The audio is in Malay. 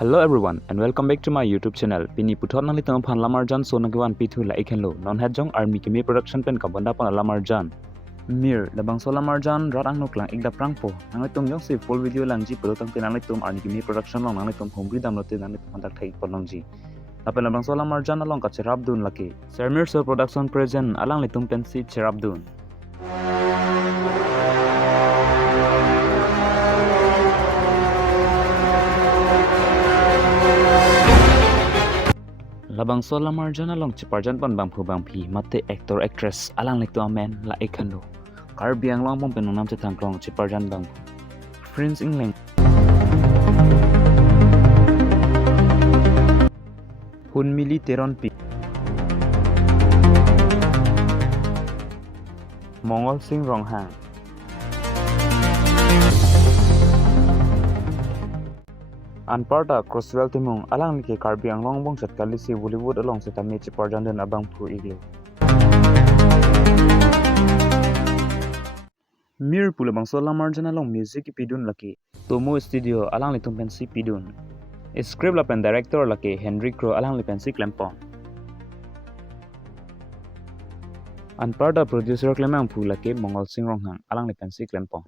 Hello everyone and welcome back to my YouTube channel. Pini puthot nang litong phan lamarjan so nagwan pithu la ikhenlo non hajong Arnikemeproduction pen kabanda pan lamarjan. Mir labang so lamarjan rat ang noklang igda prangpo nang litong yong si full video langji pro tang tin nang litong Arnikemeproduction long nang litong homebrew dam lote nang litong handak thai polongji. Tapel labang so lamarjan along ka cherabdun laki. Sermir so production present alang litong pensi cherabdun. Labang so lamarjan along ciparjan pan bangpu bangpi mate actor actress alang lekto amen la ekhanlo karbi ang long pong penunam se thangklong ciparjan bangpu Prince England hun mili teron pi Mongol Singh Ronghang Anparta crosswell timung alang like karbi ang long bong chat kalisi Bollywood along sa tami ciparjan den abang pu iglo Mir pula bang so lamarjan along music pidun laki Tomo studio alang litong pensi pidun script la pen director laki Henry Crow alang li pensi klempon Anparta producer klemang pu laki Mongol Singh Ronghang alang li pensi klempon